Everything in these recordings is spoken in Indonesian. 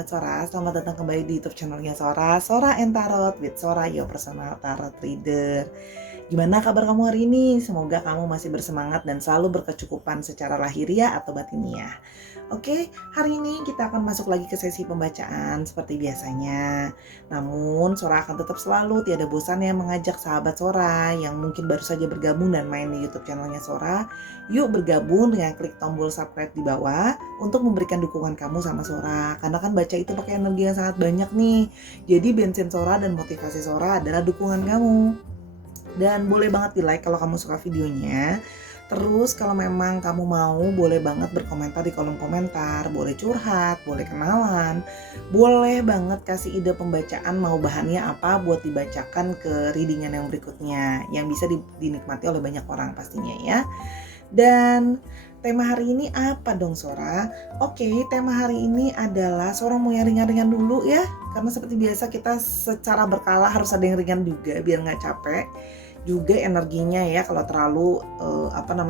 Sahabat Sora, selamat datang kembali di YouTube channelnya Sora, Sora and Tarot with Sora, your personal tarot reader. Gimana kabar kamu hari ini? Semoga kamu masih bersemangat dan selalu berkecukupan secara lahiriah atau batiniah. Oke, hari ini kita akan masuk lagi ke sesi pembacaan seperti biasanya. Namun, Sora akan tetap selalu tiada bosan yang mengajak sahabat Sora yang mungkin baru saja bergabung dan main di YouTube channelnya Sora. Yuk bergabung dengan klik tombol subscribe di bawah untuk memberikan dukungan kamu sama Sora. Karena kan baca itu pakai energi yang sangat banyak nih. Jadi bensin Sora dan motivasi Sora adalah dukungan kamu. Dan boleh banget di like kalau kamu suka videonya. Terus kalau memang kamu mau, boleh banget berkomentar di kolom komentar. Boleh curhat, boleh kenalan. Boleh banget kasih ide pembacaan, mau bahannya apa buat dibacakan ke readingan yang berikutnya, yang bisa dinikmati oleh banyak orang pastinya ya. Dan tema hari ini apa dong Sora? Oke, tema hari ini adalah Sora mau yang ringan-ringan dulu ya. Karena seperti biasa kita secara berkala harus ada yang ringan juga biar gak capek. Juga energinya ya kalau terlalu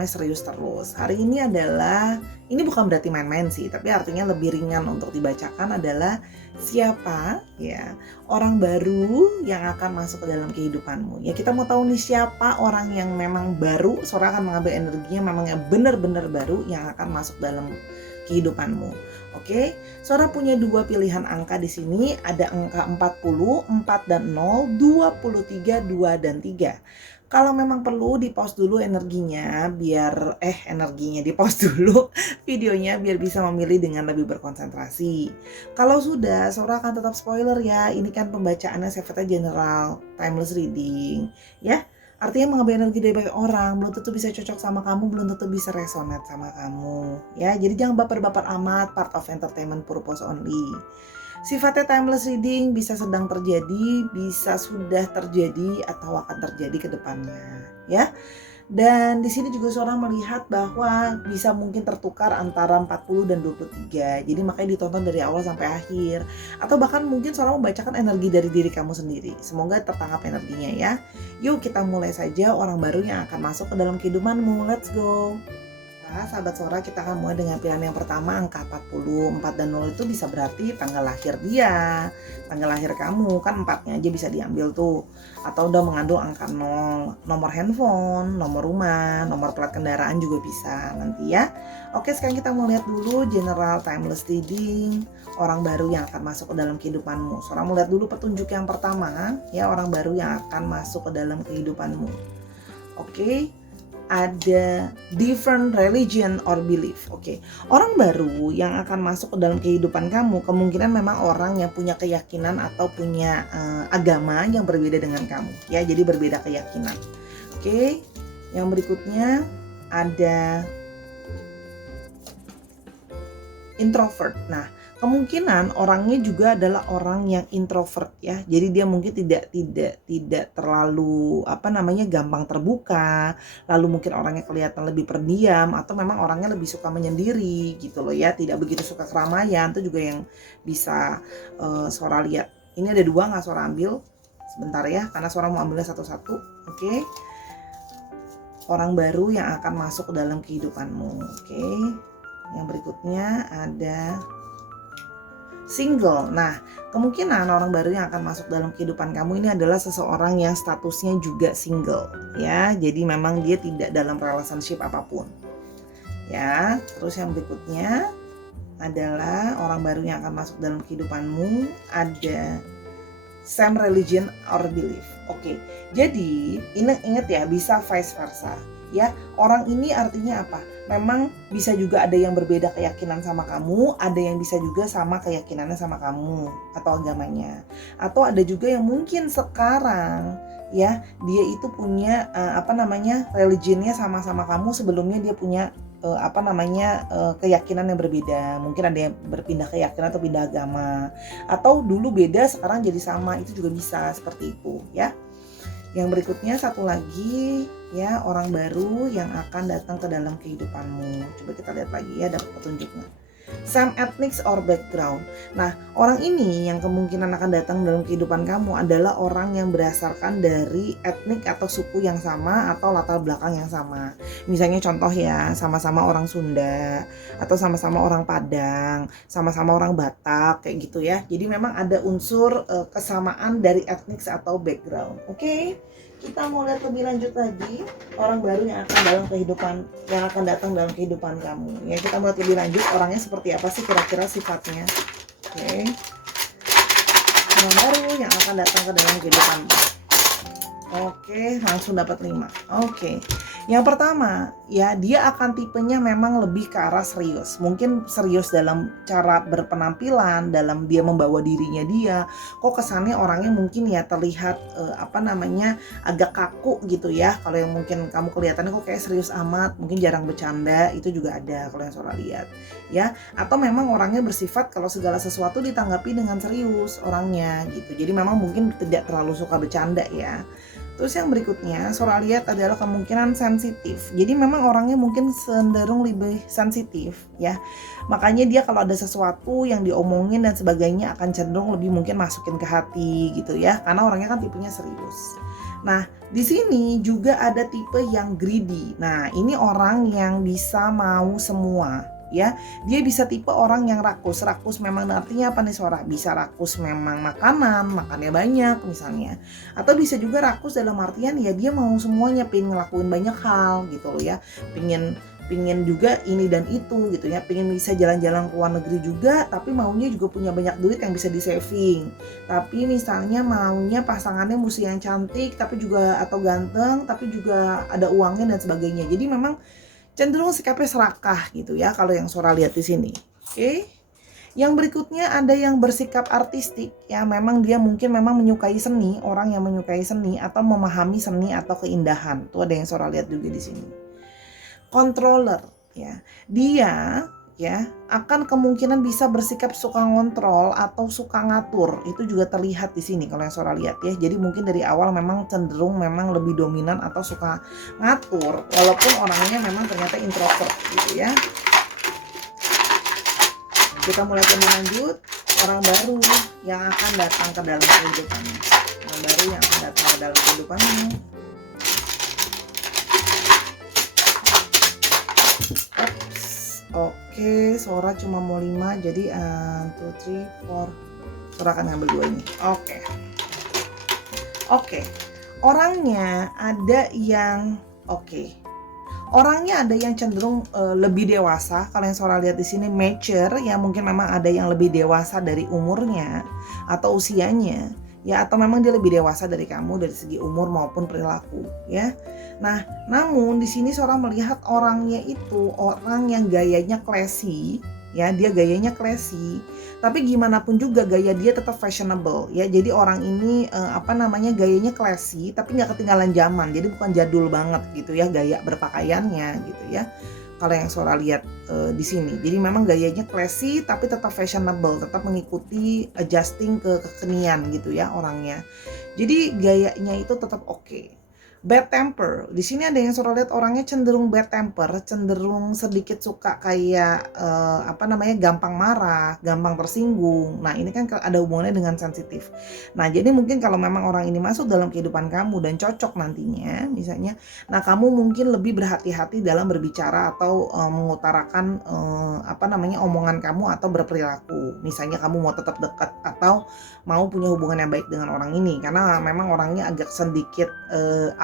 serius terus. Hari ini ini bukan berarti main-main sih, tapi artinya lebih ringan untuk dibacakan adalah siapa ya orang baru yang akan masuk ke dalam kehidupanmu. Ya kita mau tahu nih siapa orang yang memang baru. Sora akan mengambil energinya memang yang benar-benar baru yang akan masuk dalam kehidupanmu. Oke, Sora punya dua pilihan angka di sini, ada angka 40, 4 dan 0, 23, 2 dan 3. Kalau memang perlu di-pause dulu energinya di-pause dulu videonya biar bisa memilih dengan lebih berkonsentrasi. Kalau sudah, Sora akan tetap spoiler ya. Ini kan pembacaannya sifatnya general, timeless reading, ya. Artinya mengambil energi dari banyak orang, belum tentu bisa cocok sama kamu, belum tentu bisa resonate sama kamu. Ya, jadi jangan baper-baper amat, part of entertainment purpose only. Sifatnya timeless reading, bisa sedang terjadi, bisa sudah terjadi, atau akan terjadi ke depannya. Ya. Dan di sini juga seorang melihat bahwa bisa mungkin tertukar antara 40 dan 23. Jadi makanya ditonton dari awal sampai akhir. Atau bahkan mungkin seorang membacakan energi dari diri kamu sendiri. Semoga tertangkap energinya ya. Yuk kita mulai saja orang baru yang akan masuk ke dalam kehidupanmu. Let's go. Nah, sahabat Sora, kita akan mulai dengan pilihan yang pertama, angka 40. 4 dan 0 itu bisa berarti tanggal lahir dia, tanggal lahir kamu, kan 4-nya aja bisa diambil tuh. Atau udah mengandung angka 0, nomor handphone, nomor rumah, nomor plat kendaraan juga bisa nanti ya. Oke, sekarang kita mau lihat dulu general timeless reading, orang baru yang akan masuk ke dalam kehidupanmu. Sora mau lihat dulu petunjuk yang pertama, ya, orang baru yang akan masuk ke dalam kehidupanmu. Oke. Ada different religion or belief. Oke. Orang baru yang akan masuk ke dalam kehidupan kamu kemungkinan memang orang yang punya keyakinan atau punya agama yang berbeda dengan kamu. Ya, jadi berbeda keyakinan. Oke. Yang berikutnya ada introvert. Nah, kemungkinan orangnya juga adalah orang yang introvert ya. Jadi dia mungkin tidak terlalu gampang terbuka, lalu mungkin orangnya kelihatan lebih pendiam atau memang orangnya lebih suka menyendiri gitu loh ya, tidak begitu suka keramaian. Itu juga yang bisa Sora lihat. Ini ada dua, nggak Sora ambil sebentar ya, karena Sora mau ambilnya satu-satu. Oke. Orang baru yang akan masuk ke dalam kehidupanmu. Oke. Yang berikutnya ada single. Nah, kemungkinan orang baru yang akan masuk dalam kehidupan kamu ini adalah seseorang yang statusnya juga single, ya. Jadi memang dia tidak dalam relationship apapun. Ya, terus yang berikutnya adalah orang baru yang akan masuk dalam kehidupanmu ada same religion or belief. Oke. Jadi, ingat ya, bisa vice versa. Ya, orang ini artinya apa? Memang bisa juga ada yang berbeda keyakinan sama kamu, ada yang bisa juga sama keyakinannya sama kamu atau agamanya. Atau ada juga yang mungkin sekarang ya dia itu punya religionnya sama-sama kamu, sebelumnya dia punya keyakinan yang berbeda. Mungkin ada yang berpindah keyakinan atau pindah agama. Atau dulu beda sekarang jadi sama, itu juga bisa seperti itu ya. Yang berikutnya satu lagi ya, orang baru yang akan datang ke dalam kehidupanmu. Coba kita lihat lagi ya, dapat petunjuknya. Same ethnic or background. Nah, orang ini yang kemungkinan akan datang dalam kehidupan kamu adalah orang yang berdasarkan dari etnik atau suku yang sama atau latar belakang yang sama. Misalnya contoh ya, sama-sama orang Sunda atau sama-sama orang Padang, sama-sama orang Batak kayak gitu ya. Jadi memang ada unsur kesamaan dari etnik atau background. Oke? Kita mau lihat lebih lanjut lagi orang baru yang akan datang dalam kehidupan kamu. Ya, kita mau lihat lebih lanjut orangnya seperti apa sih kira-kira sifatnya. Oke. Orang baru yang akan datang ke dalam kehidupanmu. Oke, langsung dapat 5. Oke. Yang pertama, ya dia akan tipenya memang lebih ke arah serius. Mungkin serius dalam cara berpenampilan, dalam dia membawa dirinya dia. Kok kesannya orangnya mungkin ya terlihat agak kaku gitu ya. Kalau yang mungkin kamu kelihatannya kok kayak serius amat, mungkin jarang bercanda, itu juga ada kalau yang Sora lihat. Ya, atau memang orangnya bersifat kalau segala sesuatu ditanggapi dengan serius orangnya gitu. Jadi memang mungkin tidak terlalu suka bercanda ya. Terus yang berikutnya, Sora lihat adalah kemungkinan sensitif. Jadi memang orangnya mungkin cenderung lebih sensitif ya. Makanya dia kalau ada sesuatu yang diomongin dan sebagainya akan cenderung lebih mungkin masukin ke hati gitu ya. Karena orangnya kan tipenya serius. Nah, di sini juga ada tipe yang greedy. Nah, ini orang yang bisa mau semua. Ya, dia bisa tipe orang yang rakus. Rakus memang artinya apa nih Sora? Bisa rakus memang makanan, makannya banyak misalnya. Atau bisa juga rakus dalam artian ya dia mau semuanya, pengen ngelakuin banyak hal gitu loh ya. Pengen juga ini dan itu gitu ya. Pengen bisa jalan-jalan ke luar negeri juga, tapi maunya juga punya banyak duit yang bisa di saving. Tapi misalnya maunya pasangannya mesti yang cantik tapi juga atau ganteng tapi juga ada uangnya dan sebagainya. Jadi memang cenderung sikapnya serakah gitu ya kalau yang Sora lihat di sini. Oke. Yang berikutnya ada yang bersikap artistik ya, memang dia mungkin memang menyukai seni, orang yang menyukai seni atau memahami seni atau keindahan. Tuh ada yang Sora lihat juga di sini. Controller ya. Dia ya akan kemungkinan bisa bersikap suka ngontrol atau suka ngatur. Itu juga terlihat di sini kalau yang Sora lihat ya. Jadi mungkin dari awal memang cenderung memang lebih dominan atau suka ngatur walaupun orangnya memang ternyata introvert gitu ya. Kita mulai lebih lanjut, orang baru yang akan datang ke dalam kehidupanmu. Orang baru yang akan datang ke dalam kehidupanmu. Oke, Sora cuma mau 5, jadi 1, 2, 3, 4. Sora akan ngambil 2 ini. Oke. Orangnya ada yang Orangnya ada yang cenderung lebih dewasa. Kalau yang Sora lihat di sini mature, ya mungkin memang ada yang lebih dewasa dari umurnya atau usianya, ya atau memang dia lebih dewasa dari kamu dari segi umur maupun perilaku, ya. Nah, namun di sini Sora melihat orangnya itu orang yang gayanya classy, ya dia gayanya classy. Tapi gimana pun juga gaya dia tetap fashionable ya. Jadi orang ini gayanya classy tapi nggak ketinggalan zaman. Jadi bukan jadul banget gitu ya gaya berpakaiannya gitu ya. Kalau yang Sora lihat di sini. Jadi memang gayanya classy tapi tetap fashionable, tetap mengikuti adjusting ke kekinian gitu ya orangnya. Jadi gayanya itu tetap oke. Bad temper. Di sini ada yang Sora lihat orangnya cenderung bad temper, cenderung sedikit suka kayak gampang marah, gampang tersinggung. Nah, ini kan ada hubungannya dengan sensitif. Nah, jadi mungkin kalau memang orang ini masuk dalam kehidupan kamu dan cocok nantinya, misalnya, nah kamu mungkin lebih berhati-hati dalam berbicara atau mengutarakan omongan kamu atau berperilaku. Misalnya kamu mau tetap dekat atau mau punya hubungan yang baik dengan orang ini karena memang orangnya agak sedikit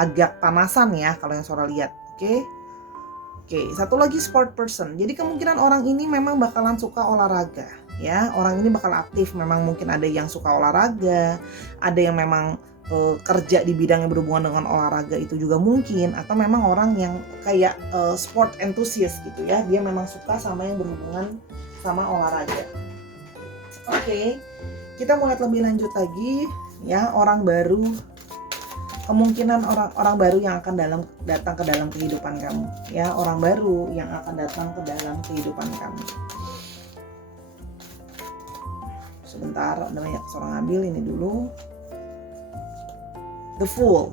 agak panasan ya kalau yang Sora lihat. Oke, satu lagi sport person. Jadi kemungkinan orang ini memang bakalan suka olahraga ya. Orang ini bakal aktif, memang mungkin ada yang suka olahraga, ada yang memang kerja di bidang yang berhubungan dengan olahraga itu juga mungkin, atau memang orang yang kayak sport enthusiast gitu ya. Dia memang suka sama yang berhubungan sama olahraga. Oke. Kita mulai lebih lanjut lagi ya, orang baru. Kemungkinan orang baru yang akan datang ke dalam kehidupan kamu ya, orang baru yang akan datang ke dalam kehidupan kamu. Sebentar, ada banyak orang ngambil ini dulu. The Fool.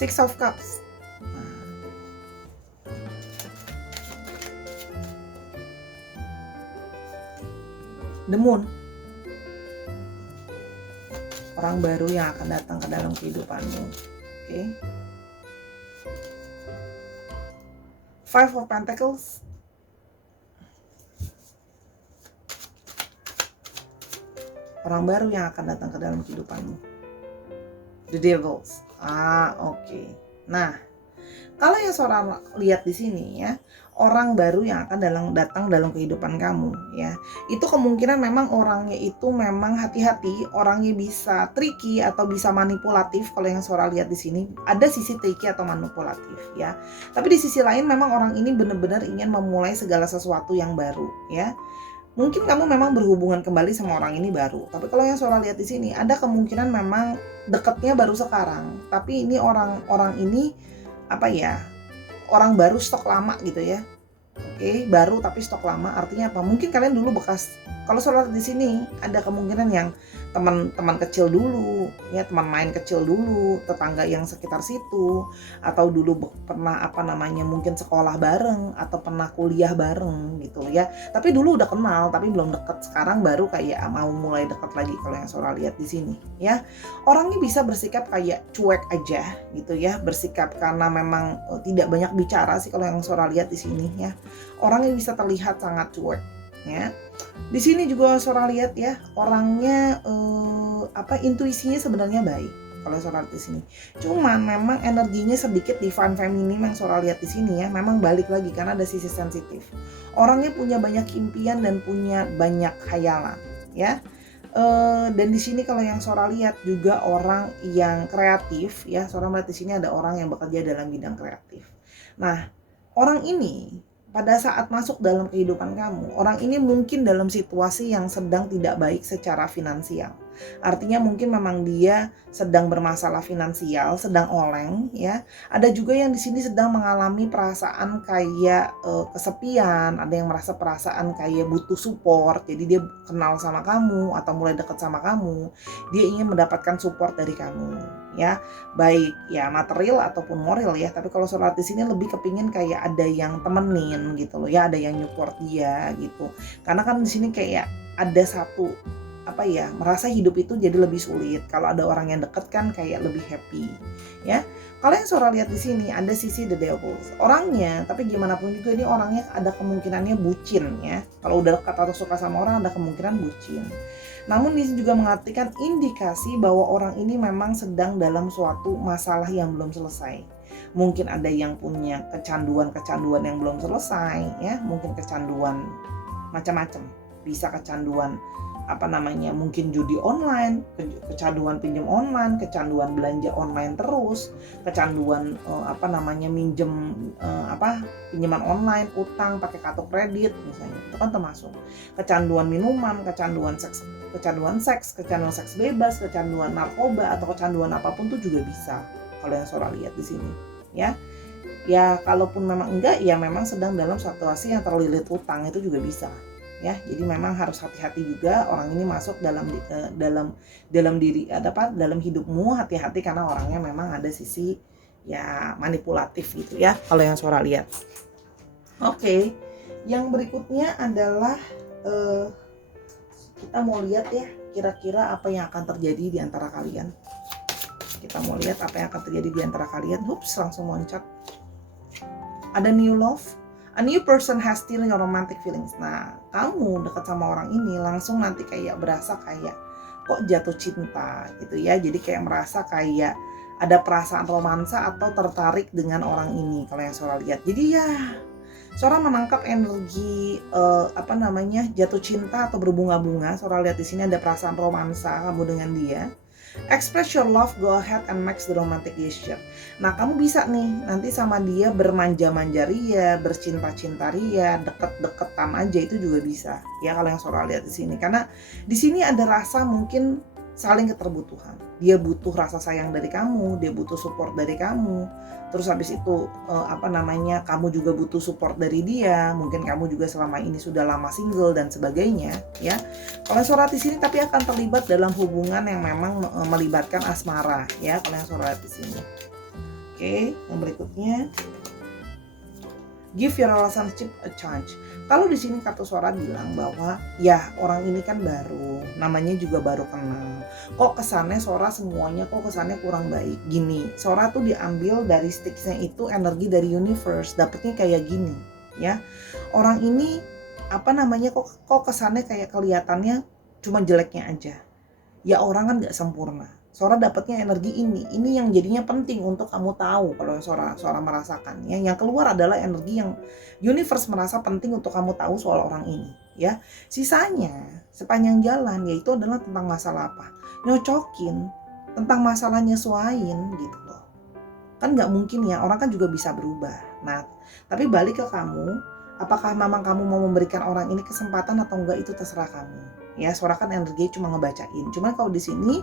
Six of Cups. Nah, The Moon. Orang baru yang akan datang ke dalam kehidupanmu. Oke. Five of Pentacles. Orang baru yang akan datang ke dalam kehidupanmu. The Devils. Oke. Nah, kalau yang seorang lihat di sini ya, orang baru yang akan datang dalam kehidupan kamu ya. Itu kemungkinan memang orangnya itu memang hati-hati, orangnya bisa tricky atau bisa manipulatif. Kalau yang seorang lihat di sini ada sisi tricky atau manipulatif ya. Tapi di sisi lain memang orang ini benar-benar ingin memulai segala sesuatu yang baru ya. Mungkin kamu memang berhubungan kembali sama orang ini baru. Tapi kalau yang seorang lihat di sini ada kemungkinan memang dekatnya baru sekarang. Tapi ini orang ini orang baru stok lama gitu ya. Oke, baru tapi stok lama artinya apa? Mungkin kalian dulu bekas. Kalau saudara di sini ada kemungkinan yang teman kecil dulu, ya teman main kecil dulu, tetangga yang sekitar situ, atau dulu pernah mungkin sekolah bareng atau pernah kuliah bareng gitu ya. Tapi dulu udah kenal tapi belum dekat. Sekarang baru kayak mau mulai dekat lagi kalau yang saudara lihat di sini ya. Orangnya bisa bersikap kayak cuek aja gitu ya, bersikap karena memang tidak banyak bicara sih kalau yang saudara lihat di sini ya. Orangnya bisa terlihat sangat cuek ya. Di sini juga seorang lihat ya, orangnya intuisinya sebenarnya baik kalau seorang lihat di sini. Cuman memang energinya sedikit divine feminine yang seorang lihat di sini ya, memang balik lagi karena ada sisi sensitif. Orangnya punya banyak impian dan punya banyak khayalan ya. Dan di sini kalau yang seorang lihat juga orang yang kreatif ya, seorang lihat di sini ada orang yang bekerja dalam bidang kreatif. Nah, orang ini pada saat masuk dalam kehidupan kamu, orang ini mungkin dalam situasi yang sedang tidak baik secara finansial. Artinya mungkin memang dia sedang bermasalah finansial, sedang oleng ya. Ada juga yang di sini sedang mengalami perasaan kayak kesepian, ada yang merasa perasaan kayak butuh support. Jadi dia kenal sama kamu atau mulai dekat sama kamu, dia ingin mendapatkan support dari kamu ya. Baik ya material ataupun moral ya. Tapi kalau sholat di sini lebih kepingin kayak ada yang temenin gitu loh ya, ada yang support dia gitu. Karena kan di sini kayak ada satu merasa hidup itu jadi lebih sulit. Kalau ada orang yang deket kan kayak lebih happy ya. Kalau yang seorang lihat di sini ada sisi the devils. Orangnya, tapi gimana pun juga ini orangnya ada kemungkinannya bucin ya. Kalau udah dekat atau suka sama orang ada kemungkinan bucin. Namun ini juga mengartikan indikasi bahwa orang ini memang sedang dalam suatu masalah yang belum selesai. Mungkin ada yang punya kecanduan yang belum selesai ya, mungkin kecanduan macam-macam. Bisa kecanduan mungkin judi online, kecanduan pinjam online, kecanduan belanja online terus, kecanduan minjem pinjaman online, utang pakai kartu kredit misalnya. Itu kan termasuk kecanduan minuman, kecanduan seks bebas, kecanduan narkoba atau kecanduan apapun itu juga bisa. Kalau yang Sora lihat di sini ya. Ya kalaupun memang enggak ya memang sedang dalam situasi yang terlilit utang itu juga bisa. Ya, jadi memang harus hati-hati juga orang ini masuk dalam hidupmu, hati-hati karena orangnya memang ada sisi ya manipulatif gitu ya kalau yang Sora lihat. Oke, yang berikutnya adalah kita mau lihat ya kira-kira apa yang akan terjadi di antara kalian. Kita mau lihat apa yang akan terjadi di antara kalian. Langsung loncat. Ada new love. A new person has still your romantic feelings. Nah, kamu dekat sama orang ini langsung nanti kayak berasa kayak kok jatuh cinta gitu ya. Jadi kayak merasa kayak ada perasaan romansa atau tertarik dengan orang ini kalau yang Sora lihat. Jadi ya Sora menangkap energi jatuh cinta atau berbunga-bunga. Sora lihat di sini ada perasaan romansa kamu dengan dia. Express your love, go ahead and make the romantic gesture. Nah, kamu bisa nih nanti sama dia bermanja-manja ria, bercinta-cinta ria, deket-deketan aja itu juga bisa. Ya kalau yang Sora lihat di sini, karena di sini ada rasa mungkin saling keterbutuhan. Dia butuh rasa sayang dari kamu, dia butuh support dari kamu. Terus habis itu kamu juga butuh support dari dia. Mungkin kamu juga selama ini sudah lama single dan sebagainya, ya. Kalau Sora di sini tapi akan terlibat dalam hubungan yang memang melibatkan asmara, ya. Kalau yang Sora di sini. Oke, yang berikutnya, give your relationship a chance. Kalau di sini kartu suara bilang bahwa ya orang ini kan baru, namanya juga baru kenal. Kok kesannya suara semuanya kok kesannya kurang baik. Gini, suara tuh diambil dari sticksnya itu energi dari universe, dapetnya kayak gini, ya. Orang ini kok kesannya kayak kelihatannya cuma jeleknya aja. Ya orang kan nggak sempurna. Sora dapatnya energi ini yang jadinya penting untuk kamu tahu kalau Sora merasakan ya. Yang keluar adalah energi yang universe merasa penting untuk kamu tahu soal orang ini ya. Sisanya sepanjang jalan yaitu adalah tentang masalah apa? Nyocokin tentang masalah, nyesuain gitu loh. Kan nggak mungkin ya, orang kan juga bisa berubah. Nah, tapi balik ke kamu, apakah memang kamu mau memberikan orang ini kesempatan atau enggak itu terserah kamu. Ya, suara kan energi cuma ngebacain. Cuman kalau di sini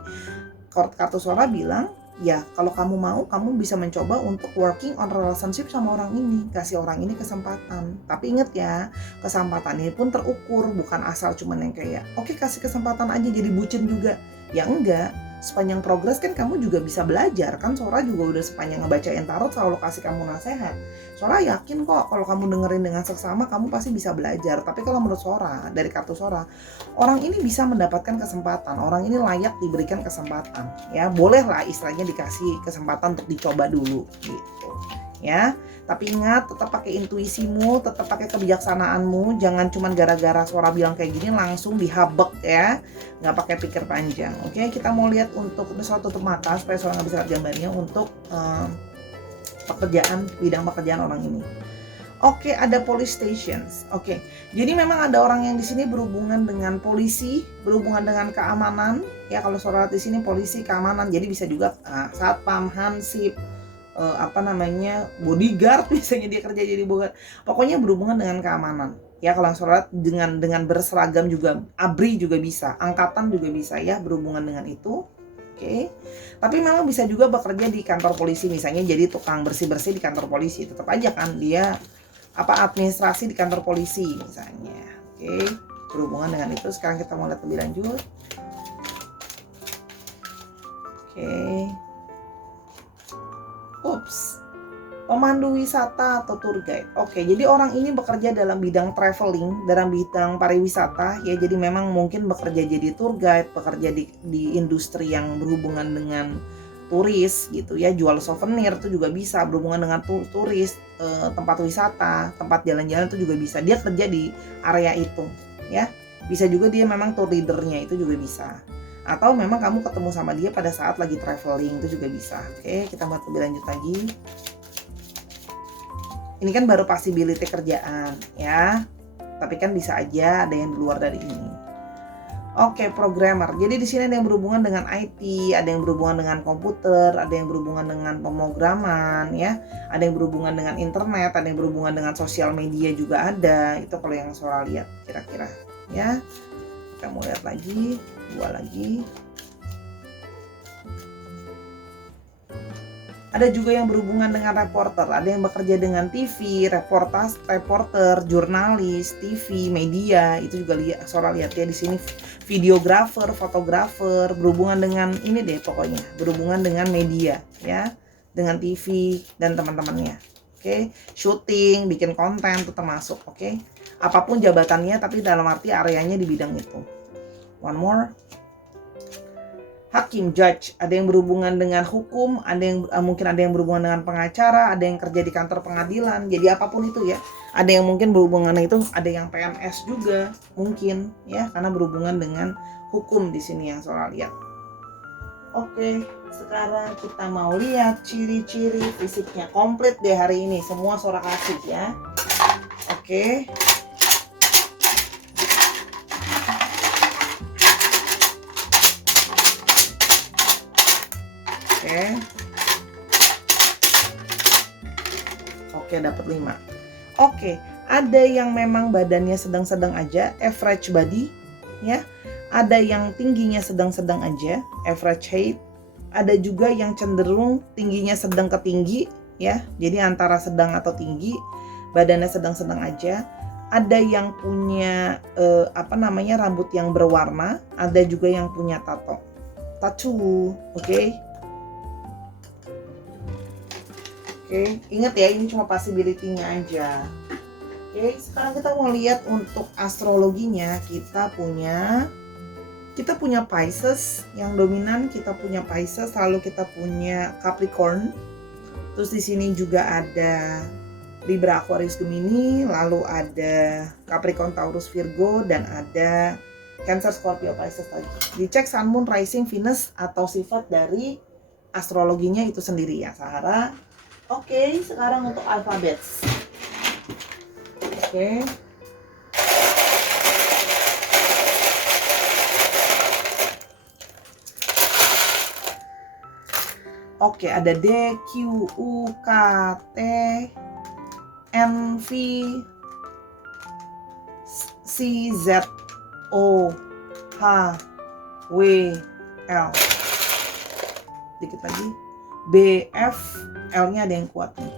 kartu suara bilang, ya kalau kamu mau, kamu bisa mencoba untuk working on relationship sama orang ini, kasih orang ini kesempatan. Tapi inget ya, kesempatan ini pun terukur, bukan asal cuman yang kayak, oke, kasih kesempatan aja jadi bucin juga. Ya enggak, sepanjang progres kan kamu juga bisa belajar. Kan Sora juga udah sepanjang ngebacain tarot selalu kasih kamu nasihat. Sora yakin kok kalau kamu dengerin dengan seksama kamu pasti bisa belajar. Tapi kalau menurut Sora, dari kartu Sora, orang ini bisa mendapatkan kesempatan, orang ini layak diberikan kesempatan. Ya, bolehlah istilahnya dikasih kesempatan untuk dicoba dulu gitu. Ya, tapi ingat tetap pakai intuisimu, tetap pakai kebijaksanaanmu, jangan cuman gara-gara Sora bilang kayak gini langsung dihabek ya, nggak pakai pikir panjang. Oke, kita mau lihat untuk Sora tutup mata supaya Sora nggak bisa lihat gambarnya untuk bidang pekerjaan orang ini. Oke, ada police stations. Oke, jadi memang ada orang yang di sini berhubungan dengan polisi, berhubungan dengan keamanan. Ya, kalau Sora lihat di sini polisi, keamanan. Jadi bisa juga satpam, hansip, bodyguard, misalnya dia kerja jadi bodyguard. Pokoknya berhubungan dengan keamanan. Ya, kalau yang Sora lihat dengan berseragam juga, ABRI juga bisa, angkatan juga bisa ya, berhubungan dengan itu. Oke. Tapi memang bisa juga bekerja di kantor polisi, misalnya jadi tukang bersih-bersih di kantor polisi. Tetap aja kan dia administrasi di kantor polisi misalnya. Oke, berhubungan dengan itu. Sekarang kita mau lihat lebih lanjut. Oke. Pemandu wisata atau tour guide. Oke, jadi orang ini bekerja dalam bidang traveling, dalam bidang pariwisata ya. Jadi memang mungkin bekerja jadi tour guide, bekerja di industri yang berhubungan dengan turis gitu ya, jual souvenir itu juga bisa, berhubungan dengan turis, tempat wisata, tempat jalan-jalan itu juga bisa. Dia kerja di area itu ya. Bisa juga dia memang tour leadernya, itu juga bisa. Atau memang kamu ketemu sama dia pada saat lagi traveling, itu juga bisa. Oke, kita buat lebih lanjut lagi. Ini kan baru possibility kerjaan ya. Tapi kan bisa aja ada yang di luar dari ini. Oke, programmer. Jadi di sini ada yang berhubungan dengan IT, ada yang berhubungan dengan komputer, ada yang berhubungan dengan pemrograman ya, ada yang berhubungan dengan internet, ada yang berhubungan dengan sosial media juga ada. Itu kalau yang Sora lihat kira-kira ya. Kita mau lihat lagi, dua lagi. Ada juga yang berhubungan dengan reporter, ada yang bekerja dengan TV, reporter, jurnalis, TV, media, itu juga Sora lihat ya di sini, videografer, fotografer, berhubungan dengan ini deh pokoknya, berhubungan dengan media ya, dengan TV dan teman-temannya. Oke, syuting, bikin konten itu termasuk, oke. Apapun jabatannya tapi dalam arti areanya di bidang itu. One more. Hakim, judge, ada yang berhubungan dengan hukum, mungkin ada yang berhubungan dengan pengacara, ada yang kerja di kantor pengadilan, jadi apapun itu ya. Ada yang mungkin berhubungan itu, ada yang PNS juga mungkin ya, karena berhubungan dengan hukum di sini yang Sora lihat. Oke, sekarang kita mau lihat ciri-ciri fisiknya. Komplit deh hari ini, semua Sora kasih ya. Oke. Oke, dapat 5. Oke, ada yang memang badannya sedang-sedang aja, average body ya. Ada yang tingginya sedang-sedang aja, average height. Ada juga yang cenderung tingginya sedang ke tinggi ya. Jadi antara sedang atau tinggi, badannya sedang-sedang aja. Ada yang punya rambut yang berwarna, ada juga yang punya tattoo. Oke. Oke, ingat ya, ini cuma possibility-nya aja. Oke, sekarang kita mau lihat untuk astrologinya. Kita punya Pisces yang dominan, kita punya Pisces, lalu kita punya Capricorn. Terus di sini juga ada Libra, Aquarius, Gemini, lalu ada Capricorn, Taurus, Virgo, dan ada Cancer, Scorpio, Pisces tadi. Dicek Sun, Moon, Rising, Venus atau sifat dari astrologinya itu sendiri ya, Sarah. Oke, sekarang untuk alfabet. Oke. Oke, ada D, Q, U, K, T, N, V, C, Z, O, H, W, L. Dikit lagi. B, F, L-nya ada yang kuat nih.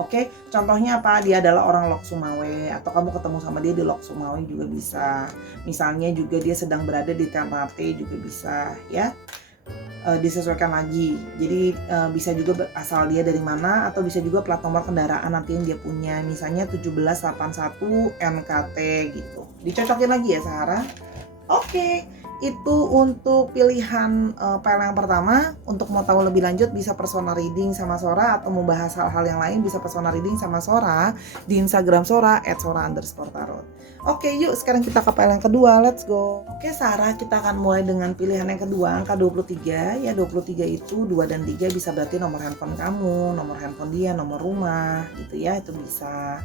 Oke, contohnya apa? Dia adalah orang Lok Sumawe, atau kamu ketemu sama dia di Lok Sumawe juga bisa. Misalnya juga dia sedang berada di Ternate juga bisa, ya. Disesuaikan lagi. Jadi bisa juga asal dia dari mana, atau bisa juga plat nomor kendaraan nanti yang dia punya. Misalnya 1781 NKT gitu. Dicocokin lagi ya, Sarah. Oke. Itu untuk pilihan file yang pertama. Untuk mau tahu lebih lanjut bisa personal reading sama Sora, atau mau bahas hal-hal yang lain bisa personal reading sama Sora di Instagram Sora @sora_tarot. Oke, yuk sekarang kita ke file yang kedua, let's go. Oke Sarah, kita akan mulai dengan pilihan yang kedua, angka 23 ya. 23 itu 2 dan 3 bisa berarti nomor handphone kamu, nomor handphone dia, nomor rumah gitu ya, itu bisa.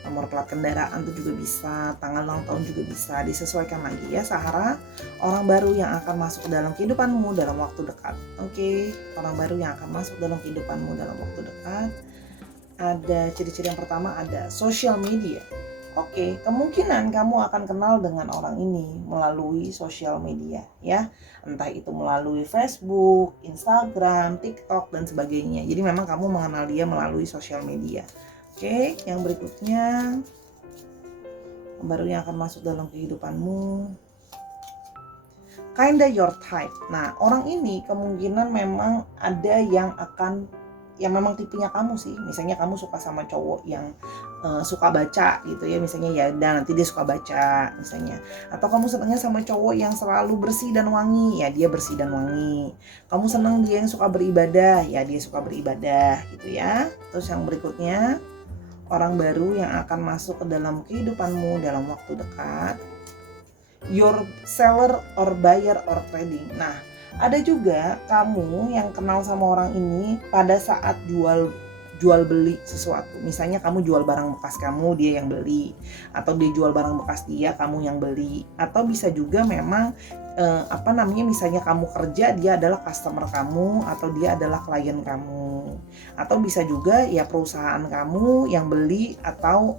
Nomor plat kendaraan itu juga bisa, tanggal ulang tahun juga bisa, disesuaikan lagi ya Sarah. Orang baru yang akan masuk ke dalam kehidupanmu dalam waktu dekat. Oke, orang baru yang akan masuk dalam kehidupanmu dalam waktu dekat. Ada ciri-ciri yang pertama, ada social media. Oke, kemungkinan kamu akan kenal dengan orang ini melalui sosial media ya. Entah itu melalui Facebook, Instagram, TikTok dan sebagainya. Jadi memang kamu mengenal dia melalui sosial media. Oke, yang berikutnya, baru yang akan masuk dalam kehidupanmu, kinda your type. Nah, orang ini kemungkinan memang ada yang memang tipenya kamu sih. Misalnya kamu suka sama cowok yang suka baca gitu ya, misalnya ya, dan nanti dia suka baca misalnya. Atau kamu senangnya sama cowok yang selalu bersih dan wangi, ya dia bersih dan wangi. Kamu senang dia yang suka beribadah, ya dia suka beribadah gitu ya. Terus yang berikutnya, orang baru yang akan masuk ke dalam kehidupanmu dalam waktu dekat, your seller or buyer or trading. Nah, ada juga kamu yang kenal sama orang ini pada saat jual beli sesuatu. Misalnya kamu jual barang bekas kamu, dia yang beli, atau dia jual barang bekas dia, kamu yang beli. Atau bisa juga memang misalnya kamu kerja, dia adalah customer kamu, atau dia adalah klien kamu. Atau bisa juga ya perusahaan kamu yang beli, atau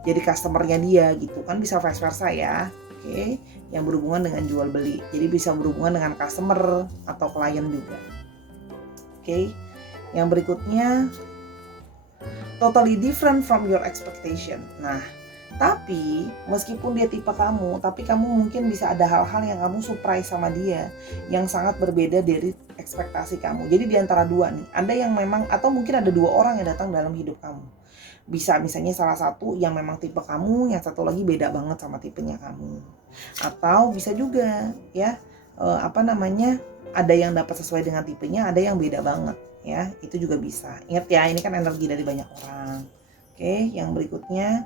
jadi customernya dia gitu kan, bisa vice versa ya. Oke, yang berhubungan dengan jual beli. Jadi bisa berhubungan dengan customer atau klien juga. Oke. Yang berikutnya, totally different from your expectation. Nah, tapi meskipun dia tipe kamu, tapi kamu mungkin bisa ada hal-hal yang kamu surprise sama dia yang sangat berbeda dari ekspektasi kamu. Jadi di antara dua nih, ada yang memang, atau mungkin ada dua orang yang datang dalam hidup kamu. Bisa misalnya salah satu yang memang tipe kamu, yang satu lagi beda banget sama tipenya kamu. Atau bisa juga ya, ada yang dapat sesuai dengan tipenya, ada yang beda banget. Ya, itu juga bisa. Ingat ya, ini kan energi dari banyak orang. Oke, yang berikutnya,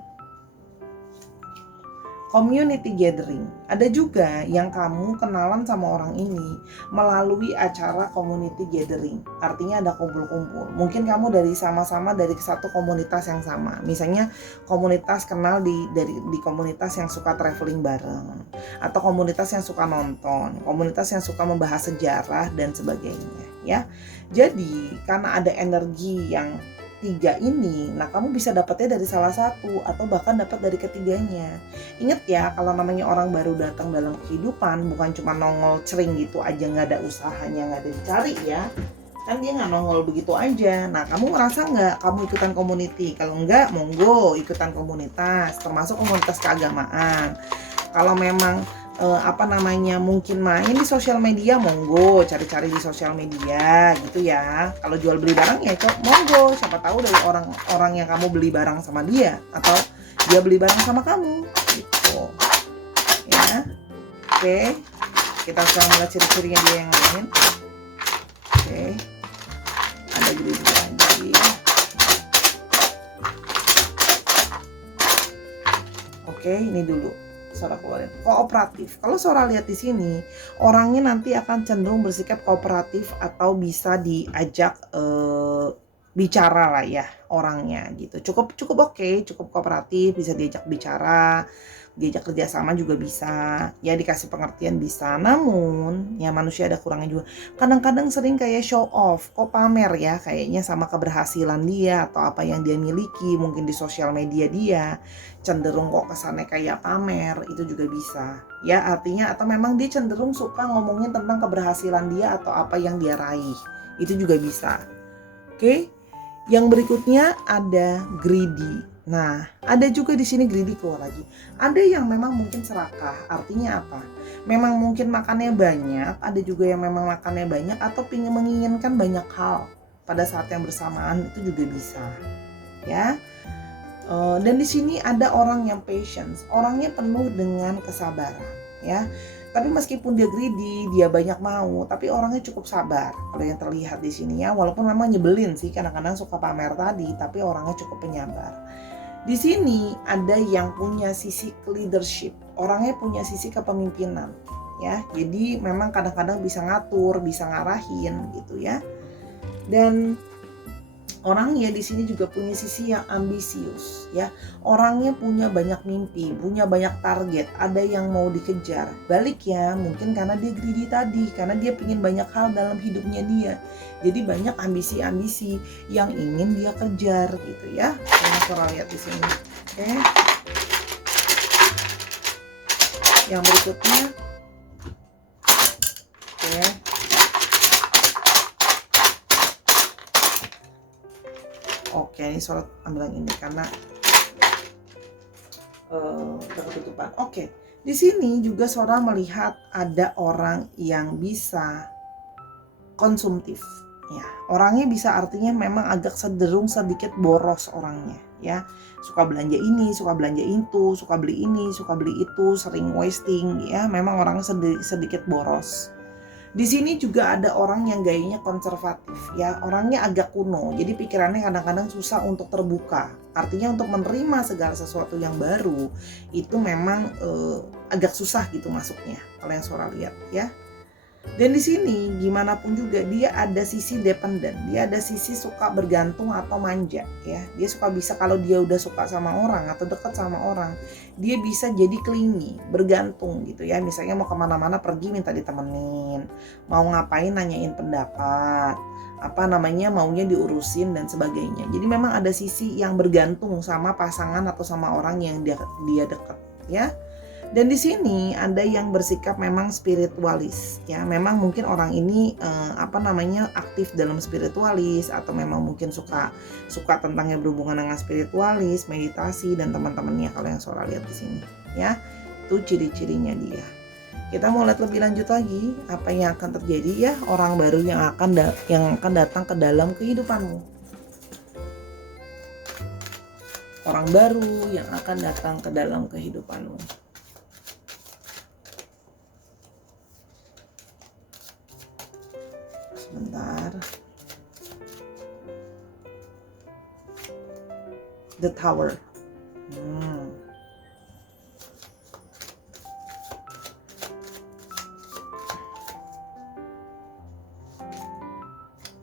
community gathering. Ada juga yang kamu kenalan sama orang ini melalui acara community gathering. Artinya ada kumpul-kumpul. Mungkin kamu sama-sama dari satu komunitas yang sama. Misalnya komunitas kenal di komunitas yang suka traveling bareng, atau komunitas yang suka nonton, komunitas yang suka membahas sejarah dan sebagainya, ya. Jadi karena ada energi yang 3 ini, nah kamu bisa dapatnya dari salah satu atau bahkan dapat dari ketiganya. Ingat ya, kalau namanya orang baru datang dalam kehidupan, bukan cuma nongol cering gitu aja, nggak ada usahanya, nggak ada dicari ya. Kan dia nggak nongol begitu aja. Nah, kamu merasa nggak kamu ikutan community? Kalau nggak, monggo ikutan komunitas, termasuk komunitas keagamaan. Kalau memang mungkin main di sosial media, monggo cari-cari di sosial media gitu ya. Kalau jual beli barang ya monggo, siapa tahu dari orang-orang yang kamu beli barang sama dia atau dia beli barang sama kamu gitu ya. Oke, kita sekarang melihat ciri-cirinya dia yang lain. Oke, ada greedy lagi. Oke, ini dulu Sora keluarin. Kooperatif. Kalau Sora lihat di sini, orangnya nanti akan cenderung bersikap kooperatif atau bisa diajak bicara lah ya orangnya gitu. Cukup oke, cukup kooperatif, bisa diajak bicara, diajak kerjasama juga bisa, ya dikasih pengertian bisa. Namun ya manusia ada kurangnya juga. Kadang-kadang sering kayak show off, kok pamer ya kayaknya sama keberhasilan dia atau apa yang dia miliki mungkin di sosial media dia. Cenderung kok kesannya kayak pamer, itu juga bisa. Ya artinya atau memang dia cenderung suka ngomongin tentang keberhasilan dia atau apa yang dia raih. Itu juga bisa. Oke. Yang berikutnya ada greedy. Nah, ada juga di sini greedy keluar lagi. Ada yang memang mungkin serakah. Artinya apa? Memang mungkin makannya banyak, ada juga yang memang makannya banyak atau menginginkan banyak hal pada saat yang bersamaan, itu juga bisa. Ya. Dan di sini ada orang yang patience, orangnya penuh dengan kesabaran, ya. Tapi meskipun dia greedy, dia banyak mau, tapi orangnya cukup sabar. Kalau yang terlihat di sini ya, walaupun memang nyebelin sih, kadang-kadang suka pamer tadi, tapi orangnya cukup penyabar. Di sini ada yang punya sisi leadership, orangnya punya sisi kepemimpinan, ya. Jadi memang kadang-kadang bisa ngatur, bisa ngarahin gitu ya. Dan orangnya di sini juga punya sisi yang ambisius ya. Orangnya punya banyak mimpi, punya banyak target, ada yang mau dikejar. Balik ya, mungkin karena dia greedy tadi, karena dia ingin banyak hal dalam hidupnya dia. Jadi banyak ambisi-ambisi yang ingin dia kejar gitu ya. Yang Sora lihat di sini. Oke. Yang berikutnya. Oke. Oke, ini Sora ambil yang ini karena ketutupan. Oke, di sini juga Sora melihat ada orang yang bisa konsumtif. Ya, orangnya bisa artinya memang agak cenderung sedikit boros orangnya. Ya, suka belanja ini, suka belanja itu, suka beli ini, suka beli itu, sering wasting. Ya, memang orangnya sedikit boros. Di sini juga ada orang yang gayanya konservatif ya, orangnya agak kuno, jadi pikirannya kadang-kadang susah untuk terbuka. Artinya untuk menerima segala sesuatu yang baru itu memang agak susah gitu masuknya kalau yang Sora lihat ya. Dan di sini gimana pun juga dia ada sisi dependent, dia ada sisi suka bergantung atau manja ya. Dia suka bisa kalau dia udah suka sama orang atau dekat sama orang, dia bisa jadi clingy, bergantung gitu ya. Misalnya mau kemana-mana pergi minta ditemenin, mau ngapain nanyain pendapat, maunya diurusin dan sebagainya. Jadi memang ada sisi yang bergantung sama pasangan atau sama orang yang dia dekat ya. Dan di sini ada yang bersikap memang spiritualis ya. Memang mungkin orang ini aktif dalam spiritualis atau memang mungkin suka tentang yang berhubungan dengan spiritualis, meditasi dan teman-temannya kalau yang Sora lihat di sini ya. Itu ciri-cirinya dia. Kita mau lihat lebih lanjut lagi apa yang akan terjadi ya, orang baru yang akan datang ke dalam kehidupanmu. Orang baru yang akan datang ke dalam kehidupanmu. Sebentar. The Tower.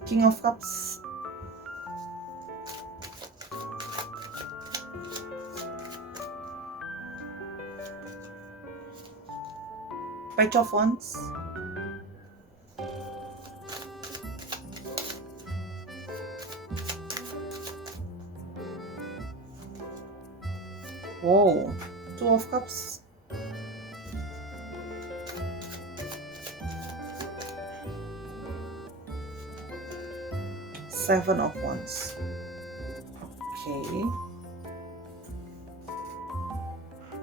King of Cups. Page of Wands. Wow, Two of Cups. Seven of Wands. Oke.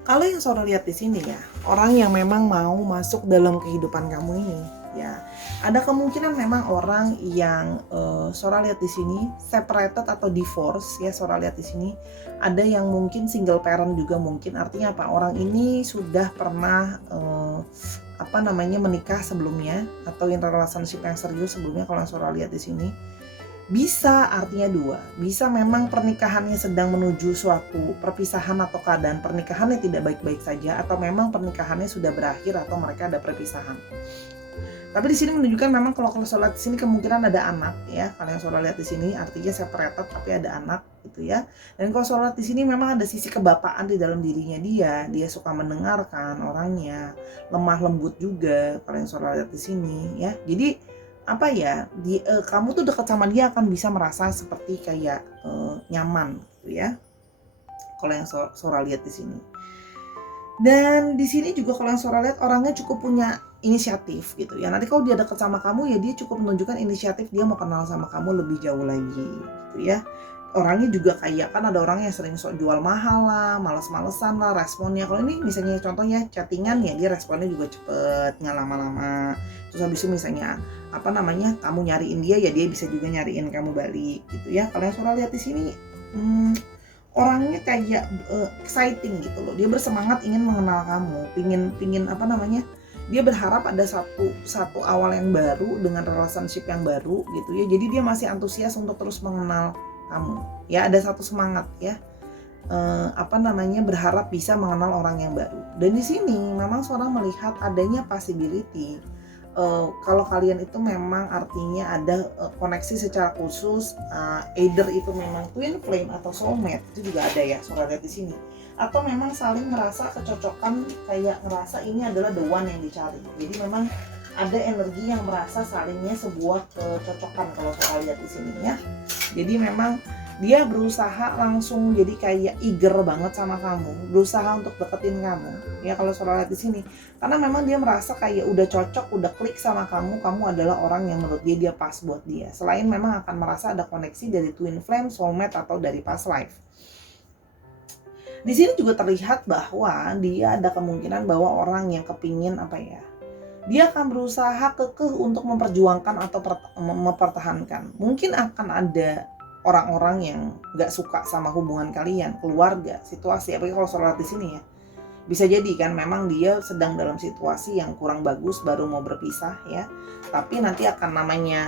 Kalau yang Sora lihat di sini ya, orang yang memang mau masuk dalam kehidupan kamu ini, ya, ada kemungkinan memang orang yang Sora lihat di sini separated atau divorce ya. Sora lihat di sini ada yang mungkin single parent juga mungkin. Artinya apa? Orang ini sudah pernah menikah sebelumnya atau in relationship yang serius sebelumnya. Kalau yang Sora lihat di sini bisa artinya dua, bisa memang pernikahannya sedang menuju suatu perpisahan atau keadaan pernikahannya tidak baik-baik saja, atau memang pernikahannya sudah berakhir atau mereka ada perpisahan. Tapi di sini menunjukkan memang kalau Sora lihat di sini kemungkinan ada anak ya. Kalau yang Sora lihat di sini artinya separated tapi ada anak gitu ya. Dan kalau Sora lihat di sini memang ada sisi kebapaan di dalam dirinya dia suka mendengarkan orangnya, lemah lembut juga kalau yang Sora lihat di sini ya. Jadi kamu tuh dekat sama dia akan bisa merasa seperti kayak nyaman gitu ya. Kalau yang Sora lihat di sini. Dan di sini juga kalau yang Sora lihat orangnya cukup punya inisiatif gitu ya. Nanti kalau dia dekat sama kamu ya dia cukup menunjukkan inisiatif, dia mau kenal sama kamu lebih jauh lagi gitu ya. Orangnya juga kayak, kan ada orang yang sering sok jual mahal lah, males-malesan lah responnya. Kalau ini misalnya contohnya chattingan ya, dia responnya juga cepet, nggak lama-lama. Terus habis itu misalnya kamu nyariin dia ya dia bisa juga nyariin kamu balik gitu ya. Kalau yang Sora lihat di sini orangnya kayak exciting gitu loh. Dia bersemangat ingin mengenal kamu, pingin dia berharap ada satu awal yang baru dengan relationship yang baru gitu ya. Jadi dia masih antusias untuk terus mengenal kamu ya, ada satu semangat ya, berharap bisa mengenal orang yang baru. Dan di sini memang seorang melihat adanya possibility kalau kalian itu memang artinya ada koneksi secara khusus, either itu memang twin flame atau soulmate, itu juga ada ya Sora lihat di sini, atau memang saling merasa kecocokan, kayak ngerasa ini adalah the one yang dicari. Jadi memang ada energi yang merasa salingnya sebuah kecocokan kalau Sora lihat di sini ya. Jadi memang dia berusaha langsung jadi kayak eager banget sama kamu, berusaha untuk deketin kamu ya kalau Sora lihat di sini, karena memang dia merasa kayak udah cocok, udah klik sama kamu adalah orang yang menurut dia pas buat dia. Selain memang akan merasa ada koneksi dari twin flame, soulmate atau dari past life. Di sini juga terlihat bahwa dia ada kemungkinan bahwa orang yang kepingin dia akan berusaha kekeh untuk memperjuangkan atau mempertahankan. Mungkin akan ada orang-orang yang nggak suka sama hubungan kalian, keluarga, situasi. Apalagi kalau Sora lihat di sini ya, bisa jadi kan memang dia sedang dalam situasi yang kurang bagus, baru mau berpisah ya. Tapi nanti akan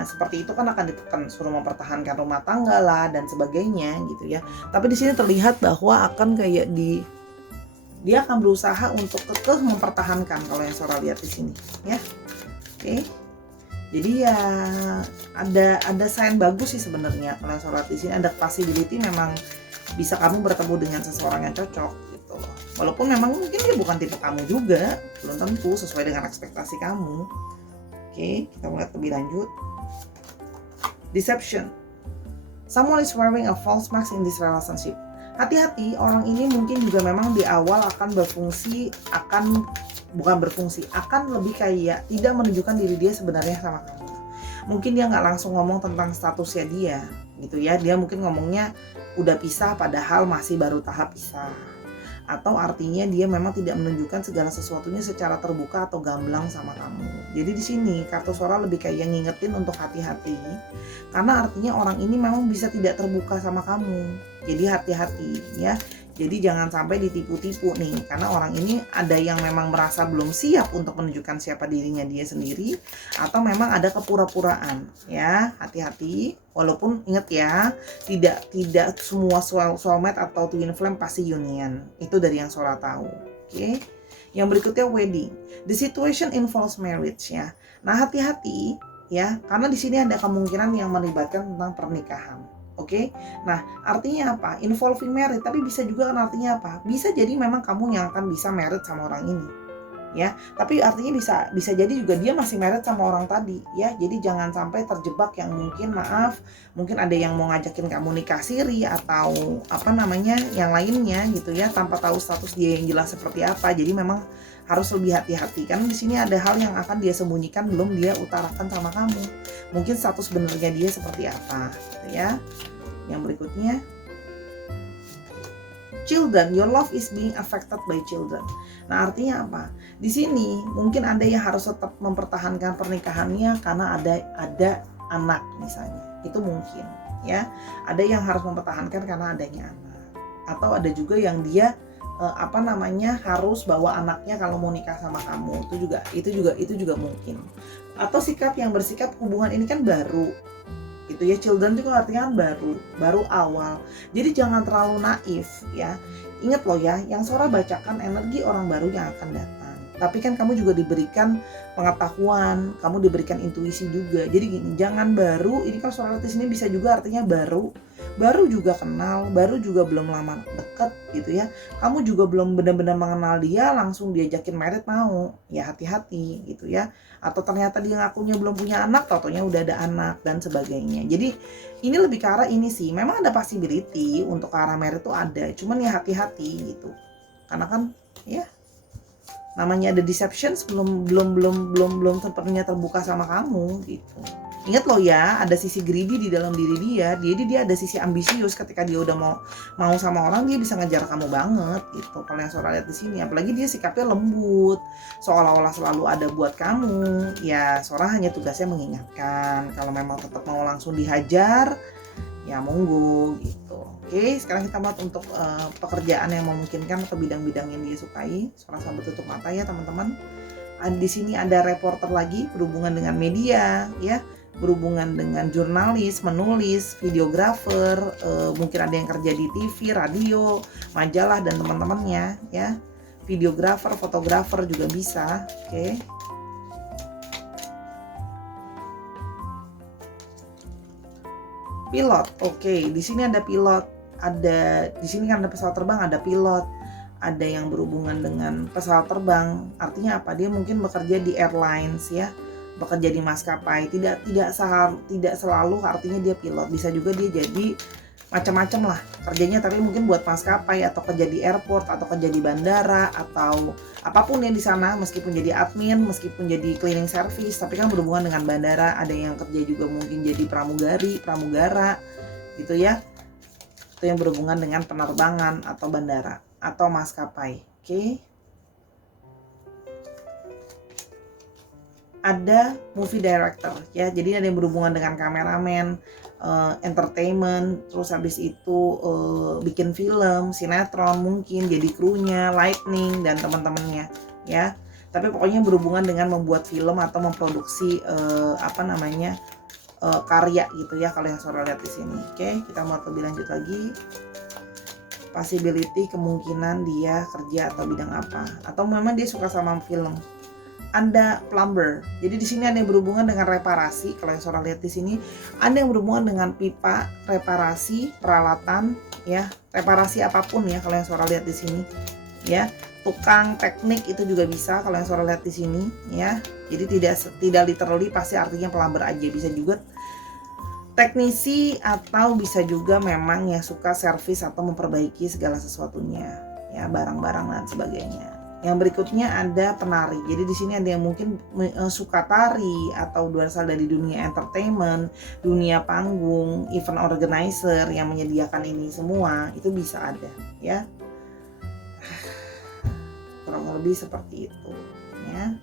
seperti itu kan akan ditekan, suruh mempertahankan rumah tangga lah dan sebagainya gitu ya. Tapi di sini terlihat bahwa akan kayak dia akan berusaha untuk kekeh mempertahankan kalau yang Sora lihat di sini ya. Oke. Jadi ya ada sign bagus sih sebenarnya kalau yang Sora lihat di sini, ada possibility memang bisa kamu bertemu dengan seseorang yang cocok gitu loh. Walaupun memang mungkin dia bukan tipe kamu juga, belum tentu sesuai dengan ekspektasi kamu. Oke, kita lihat lebih lanjut. Deception. Someone is wearing a false mask in this relationship. Hati-hati, orang ini mungkin juga memang di awal akan akan lebih kayak tidak menunjukkan diri dia sebenarnya sama kamu. Mungkin dia nggak langsung ngomong tentang statusnya dia gitu ya, dia mungkin ngomongnya udah pisah padahal masih baru tahap pisah, atau artinya dia memang tidak menunjukkan segala sesuatunya secara terbuka atau gamblang sama kamu. Jadi di sini kartu Sora lebih kayak ngingetin untuk hati-hati, karena artinya orang ini memang bisa tidak terbuka sama kamu. Jadi hati-hati ya. Jadi jangan sampai ditipu-tipu nih, karena orang ini ada yang memang merasa belum siap untuk menunjukkan siapa dirinya dia sendiri, atau memang ada kepura-puraan ya. Hati-hati, walaupun ingat ya, tidak semua soulmate atau twin flame pasti union. Itu dari yang Sora tahu. Oke. Yang berikutnya wedding. The situation involves marriage ya. Nah, hati-hati ya, karena di sini ada kemungkinan yang melibatkan tentang pernikahan. Oke, nah artinya apa? Involving married, tapi bisa juga kan artinya apa? Bisa jadi memang kamu yang akan bisa married sama orang ini, ya. Tapi artinya bisa jadi juga dia masih married sama orang tadi, ya. Jadi jangan sampai terjebak yang mungkin ada yang mau ngajakin kamu nikah siri atau yang lainnya gitu ya, tanpa tahu status dia yang jelas seperti apa. Jadi memang harus lebih hati-hati, karena di sini ada hal yang akan dia sembunyikan belum dia utarakan sama kamu. Mungkin status benernya dia seperti apa, gitu ya. Yang berikutnya, children, your love is being affected by children. Nah, artinya apa? Di sini mungkin Anda yang harus tetap mempertahankan pernikahannya karena ada anak misalnya. Itu mungkin, ya. Ada yang harus mempertahankan karena adanya anak. Atau ada juga yang dia harus bawa anaknya kalau mau nikah sama kamu. Itu juga mungkin. Atau sikap yang bersikap hubungan ini kan baru. Gitu ya, children itu artinya kan baru awal. Jadi jangan terlalu naif ya. Ingat loh ya, yang Sora bacakan energi orang baru yang akan datang. Tapi kan kamu juga diberikan pengetahuan, kamu diberikan intuisi juga. Jadi gini, jangan baru, ini kan Sora di sini bisa juga artinya baru juga kenal, baru juga belum lama deket gitu ya. Kamu juga belum benar-benar mengenal dia, langsung diajakin married mau. Ya hati-hati gitu ya. Atau ternyata dia ngakunya belum punya anak, taunya udah ada anak dan sebagainya. Jadi ini lebih ke arah ini sih. Memang ada possibility untuk ke arah married itu ada, cuman ya hati-hati gitu. Karena kan ya namanya ada deceptions belum sepertinya terbuka sama kamu gitu. Ingat loh ya, ada sisi greedy di dalam diri dia. Jadi dia ada sisi ambisius. Ketika dia udah mau sama orang, dia bisa ngejar kamu banget gitu. Kalau yang Sora lihat di sini, apalagi dia sikapnya lembut, seolah-olah selalu ada buat kamu. Ya Sora hanya tugasnya mengingatkan. Kalau memang tetap mau langsung dihajar, ya monggo gitu. Oke, sekarang kita buat untuk pekerjaan yang memungkinkan atau bidang-bidang yang dia sukai. Sora sambil tutup mata ya teman-teman. Di sini ada reporter lagi berhubungan dengan media, ya, berhubungan dengan jurnalis, menulis, videografer, mungkin ada yang kerja di TV, radio, majalah dan teman-temannya, ya. Videografer, fotografer juga bisa, oke. Pilot, oke. Di sini ada pilot, di sini kan ada pesawat terbang, ada pilot. Ada yang berhubungan dengan pesawat terbang, artinya apa? Dia mungkin bekerja di airlines ya, bekerja di maskapai. Tidak selalu artinya dia pilot, bisa juga dia jadi macam-macam lah kerjanya, tapi mungkin buat maskapai atau kerja di airport atau kerja di bandara atau apapun yang di sana, meskipun jadi admin, meskipun jadi cleaning service, tapi kan berhubungan dengan bandara. Ada yang kerja juga mungkin jadi pramugara gitu ya. Itu yang berhubungan dengan penerbangan atau bandara atau maskapai, oke. Ada movie director ya, jadi ada yang berhubungan dengan kameramen, entertainment, terus habis itu bikin film, sinetron mungkin jadi krunya, lighting dan teman-temannya ya. Tapi pokoknya berhubungan dengan membuat film atau memproduksi karya gitu ya, kalau yang Sora lihat di sini. Oke, kita mau lebih lanjut lagi. Possibility, kemungkinan dia kerja atau bidang apa, atau memang dia suka sama film. Ada plumber, jadi di sini ada yang berhubungan dengan reparasi. Kalau yang Sora lihat di sini ada yang berhubungan dengan pipa, reparasi, peralatan ya, reparasi apapun ya kalau yang Sora lihat di sini ya. Tukang teknik itu juga bisa kalau yang Sora lihat di sini ya. Jadi tidak literally pasti artinya plumber aja, bisa juga teknisi atau bisa juga memang yang suka servis atau memperbaiki segala sesuatunya ya, barang-barang dan sebagainya. Yang berikutnya ada penari. Jadi di sini ada yang mungkin suka tari atau berasal dari dunia entertainment, dunia panggung, event organizer yang menyediakan ini semua, itu bisa ada ya. Kurang lebih seperti itu ya.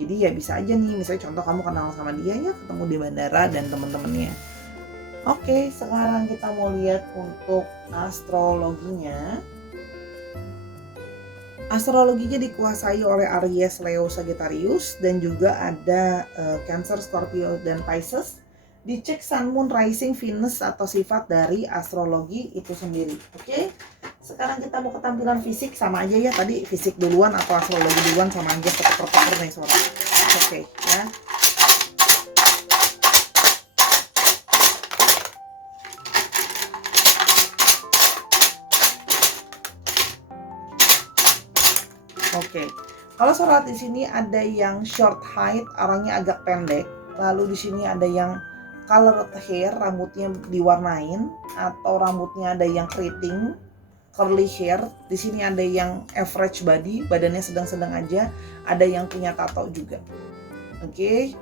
Jadi ya bisa aja nih, misalnya contoh kamu kenal sama dia ya, ketemu di bandara dan teman-temannya. Oke, sekarang kita mau lihat untuk astrologinya. Astrologinya dikuasai oleh Aries, Leo, Sagittarius, dan juga ada Cancer, Scorpio, dan Pisces. Dicek Sun, Moon, Rising, Venus atau sifat dari astrologi itu sendiri. Oke, sekarang kita mau ketampilan fisik, sama aja ya, tadi fisik duluan atau astrologi duluan sama aja, ketuker-tuker nih Sora. Oke ya. Oke, kalau Sora di sini ada yang short height, orangnya agak pendek. Lalu di sini ada yang colored hair, rambutnya diwarnain, atau rambutnya ada yang keriting, curly hair. Di sini ada yang average body, badannya sedang-sedang aja. Ada yang punya tato juga. Oke,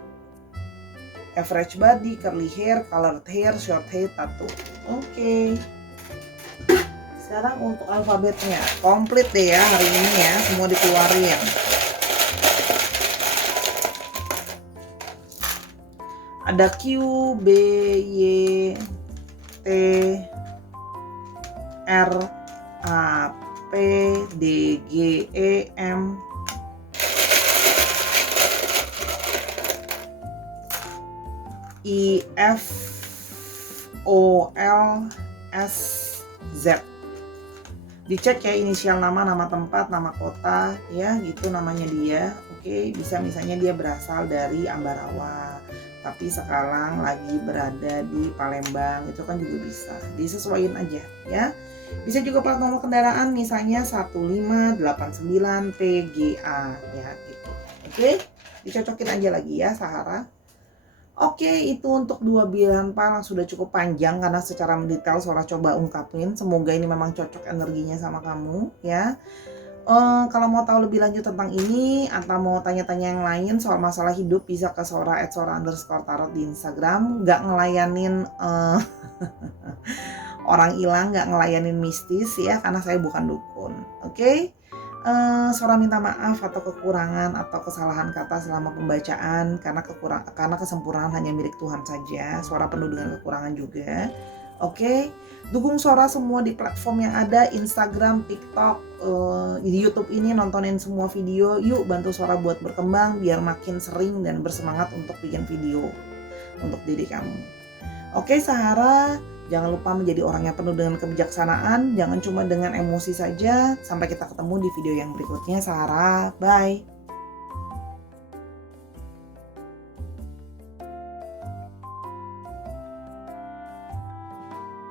average body, curly hair, colored hair, short hair, tato. Oke. Sekarang untuk alfabetnya, komplit deh ya hari ini ya, semua dikeluarin. Ada Q, B, Y, T, R, A, P, D, G, E, M, I, F, O, L, S, Z. Dicek ya inisial nama, nama tempat, nama kota, ya gitu namanya dia. Oke, bisa misalnya dia berasal dari Ambarawa, tapi sekarang lagi berada di Palembang, itu kan juga bisa. Disesuaikan aja ya. Bisa juga plat nomor kendaraan misalnya 1589 PGA ya gitu. Oke, dicocokin aja lagi ya Sahara. Oke, itu untuk 2 pilihan palang sudah cukup panjang karena secara mendetail Sora coba ungkapin. Semoga ini memang cocok energinya sama kamu ya. Kalau mau tahu lebih lanjut tentang ini atau mau tanya-tanya yang lain soal masalah hidup bisa ke @sora_tarot di Instagram. Nggak ngelayanin orang hilang, nggak ngelayanin mistis ya karena saya bukan dukun. Oke? Sora minta maaf atau kekurangan atau kesalahan kata selama pembacaan karena kesempurnaan hanya milik Tuhan saja. Sora penuh dengan kekurangan juga. Oke, dukung Sora semua di platform yang ada, Instagram, TikTok, di YouTube ini, nontonin semua video. Yuk bantu Sora buat berkembang biar makin sering dan bersemangat untuk bikin video untuk diri kamu. Oke Sahara, jangan lupa menjadi orang yang penuh dengan kebijaksanaan, jangan cuma dengan emosi saja. Sampai kita ketemu di video yang berikutnya Sahara, bye.